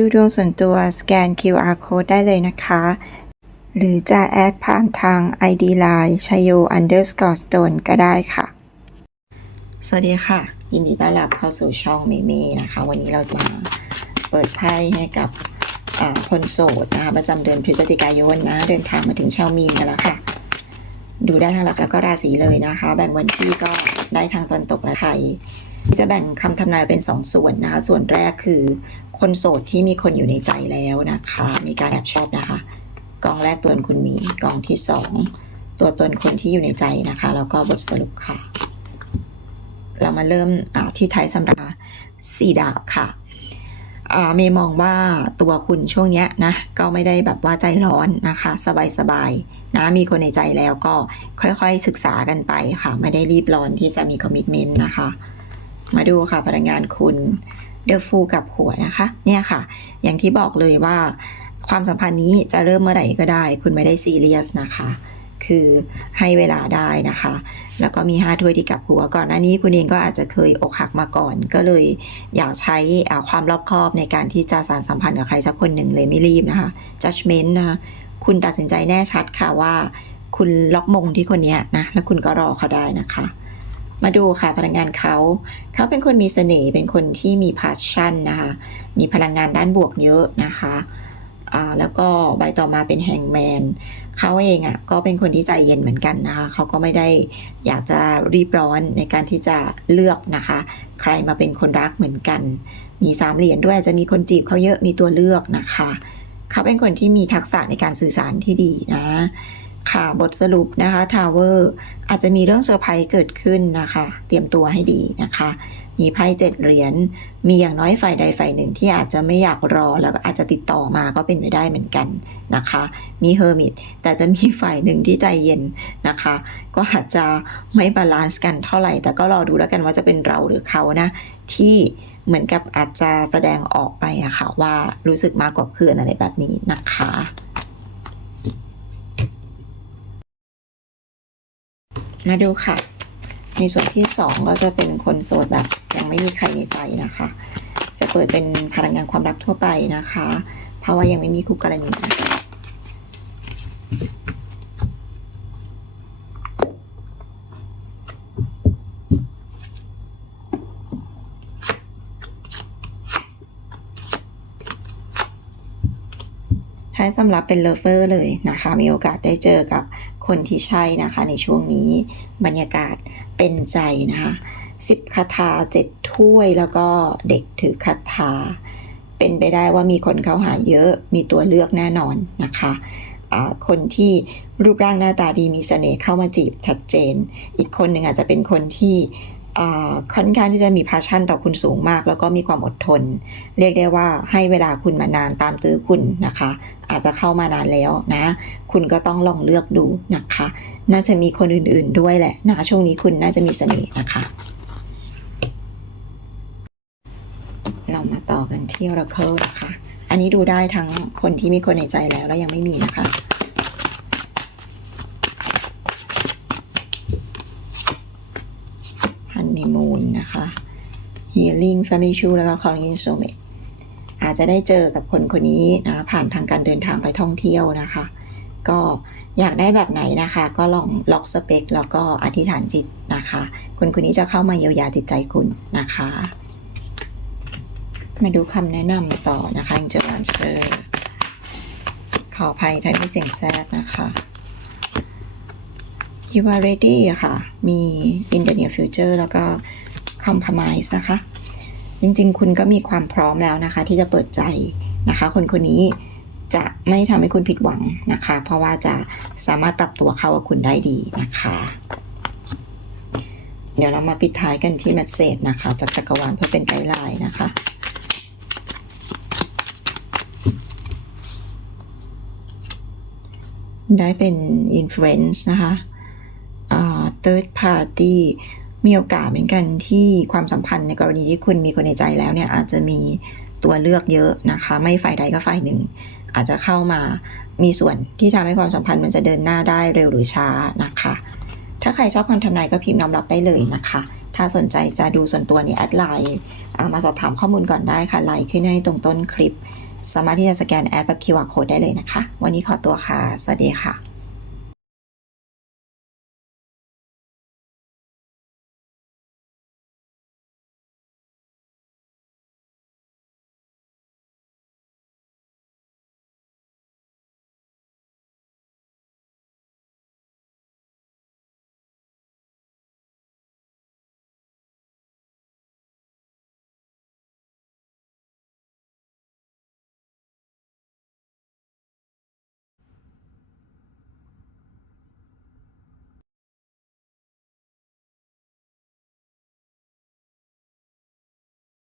ดูดวงส่วนตัวสแกน QR code ได้เลยนะคะ หรือจะแอดผ่านทาง ID Line ชโย underscore stone ก็ได้ค่ะ สวัสดีค่ะ ยินดีต้อนรับเข้าสู่ช่องเมเม่นะคะ วันนี้เราจะมาเปิดไพ่ให้กับอ่าคนโสดนะคะประจำเดือนพฤศจิกายนนะ เดินทางมาถึงชาวมีนกันแล้วค่ะ ดูได้ทั้งหลักแล้วก็ราศีเลยนะคะ แบ่งวันที่ก็ได้ทางตอนตกและไทยจะแบ่งคำทำนายเป็นสองส่วนนะคะ ส่วนแรกคือ คนโสดที่มีคนอยู่ในใจแล้วนะคะ มีการแอบชอบนะคะ กองแรกตัวคุณมีกองที่สองตัวตนคนที่อยู่ในใจนะคะ แล้วก็บทสรุปค่ะ เรามาเริ่มที่ไทยสำหรับสีดาบค่ะเมย์มองว่าตัวคุณช่วงเนี้ยนะ ก็ไม่ได้แบบว่าใจร้อนนะคะ สบายๆนะมีคนในใจแล้วก็ค่อยๆศึกษากันไปค่ะ ไม่ได้รีบร้อนที่จะมีคอมมิชเมนต์นะคะ มาดูค่ะพนักงานคุณ เดอะฟูกับหัวนะคะ เนี่ยค่ะ อย่างที่บอกเลยว่า ความสัมพันธ์นี้จะเริ่มเมื่อไหร่ก็ได้ คุณไม่ได้ซีเรียสนะคะ คือให้เวลาได้นะคะ แล้วก็มีห้าถ้วยที่กับหัวก่อนหน้านี้คุณเองก็อาจจะเคยอกหักมาก่อน ก็เลยอยากใช้อ่าความรอบคอบในการที่จะสานสัมพันธ์กับใครสักคนหนึ่งเลยไม่รีบนะคะ judgment นะคุณตัดสินใจแน่ชัดค่ะว่า คุณล็อกมงที่คนนี้นะแล้วคุณก็รอเขาได้นะคะ มาดูค่ะพลังงานเขา เขาเป็นคนมีเสน่ห์เป็นคนที่มี passion นะคะ มีพลังงานด้านบวกเยอะนะคะแล้วก็ใบต่อมาเป็นแฮงแมนเขาเองอะ่ะก็เป็นคนที่ใจเย็นเหมือนกันนะคะเขาก็ไม่ได้อยากจะรีบร้อนในการที่จะเลือกนะคะ ใครมาเป็นคนรักเหมือนกัน มีสามเหรียญด้วยอาจจะมีคนจีบเขาเยอะมีตัวเลือกนะคะเขาเป็นคนที่มีทักษะในการสื่อสารที่ดีนะ ค่ะบทสรุปนะคะทาวเวอร์อาจจะมีเรื่องเซอร์ไพรส์เกิดขึ้นนะคะ เตรียมตัวให้ดีนะคะ มีไพ่เจ็ดเหรียญมีอย่างน้อยฝ่ายใดฝ่ายหนึ่งที่อาจจะไม่อยากรอแล้วก็อาจจะติดต่อมาก็เป็นไปได้เหมือนกันนะคะ มีเฮอร์มิตแต่จะมีฝ่ายหนึ่งที่ใจเย็นนะคะ ก็อาจจะไม่บาลานซ์กันเท่าไหร่ แต่ก็รอดูแล้วกันว่าจะเป็นเราหรือเขานะ ที่เหมือนกับอาจจะแสดงออกไปนะคะว่ารู้สึกมากกว่าเพื่อนอะไรแบบนี้นะคะ มาดูค่ะ ในส่วนที่สองก็จะเป็นคนโสดแบบยังไม่มีใครในใจนะคะ จะเปิดเป็นพลังงานความรักทั่วไปนะคะ เพราะว่ายังไม่มีคู่กรณีนะคะ ท้ายสำหรับเป็นเลเฟอร์เลยนะคะ มีโอกาสได้เจอกับคนที่ใช่นะคะ ในช่วงนี้บรรยากาศเป็นใจนะคะสิบคาถาเจ็ดถ้วยแล้วก็เด็กถือคาถาเป็นไปได้ว่ามีคนเข้าหาเยอะมีตัวเลือกแน่นอนนะคะคนที่รูปร่างหน้าตาดีมีเสน่ห์เข้ามาจีบชัดเจน อีกคนหนึ่งอาจจะเป็นคนที่ ค่อนข้างที่จะมีพาชั่นต่อคุณสูงมาก แล้วก็มีความอดทน เรียกได้ว่าให้เวลาคุณมานานตามตื้อคุณนะคะ อาจจะเข้ามานานแล้วนะ คุณก็ต้องลองเลือกดูนะคะ น่าจะมีคนอื่นๆด้วยแหละนะช่วงนี้คุณน่าจะมีเสน่ห์นะคะ เรามาต่อกันที่ Oracle นะคะ อันนี้ดูได้ทั้งคนที่มีคนในใจแล้วและยังไม่มีนะคะ ฮันนีมูนนะคะ Healing Family Tree แล้วก็ Calling Soulmate อาจจะได้เจอกับคนคนนี้นะผ่านทางการเดินทางไปท่องเที่ยวนะคะ ก็อยากได้แบบไหนนะคะ ก็ลองล็อกสเปค แล้วก็อธิษฐานจิตนะคะ คนคนนี้จะเข้ามาเยียวยาจิตใจคุณนะคะ มาดูคำแนะนำต่อนะคะ Angel Answer ขออภัยถ้ามีเสียงแทรกนะคะ You are ready อะค่ะ มี in the near future แล้วก็ compromise นะคะ จริงๆ คุณก็มีความพร้อมแล้วนะคะ ที่จะเปิดใจนะคะ คนคนนี้จะไม่ทำให้คุณผิดหวังนะคะ เพราะว่าจะสามารถปรับตัวเข้ากับคุณได้ดีนะคะ เดี๋ยวเรามาปิดท้ายกันที่ message นะคะจากจักรวาลเพื่อเป็นไกด์ไลน์นะคะได้เป็น influence นะคะอ่า third party มีโอกาสเหมือนกันที่ความสัมพันธ์ในกรณีที่คุณมีคนในใจแล้วเนี่ยอาจจะมีตัวเลือกเยอะนะคะ ไม่ฝ่ายใดก็ฝ่ายหนึ่ง อาจจะเข้ามามีส่วนที่ทำให้ความสัมพันธ์มันจะเดินหน้าได้เร็วหรือช้านะคะ ถ้าใครชอบคำทำนายก็พิมพ์น้อมรับได้เลยนะคะ ถ้าสนใจจะดูส่วนตัวนี่แอดไลน์อ่ามาสอบถามข้อมูลก่อนได้ค่ะไลน์ขึ้นให้ตรงต้นคลิป สามารถที่จะสแกนแอดแบบ QR code ได้เลยนะคะ วันนี้ขอตัวค่ะ สวัสดีค่ะ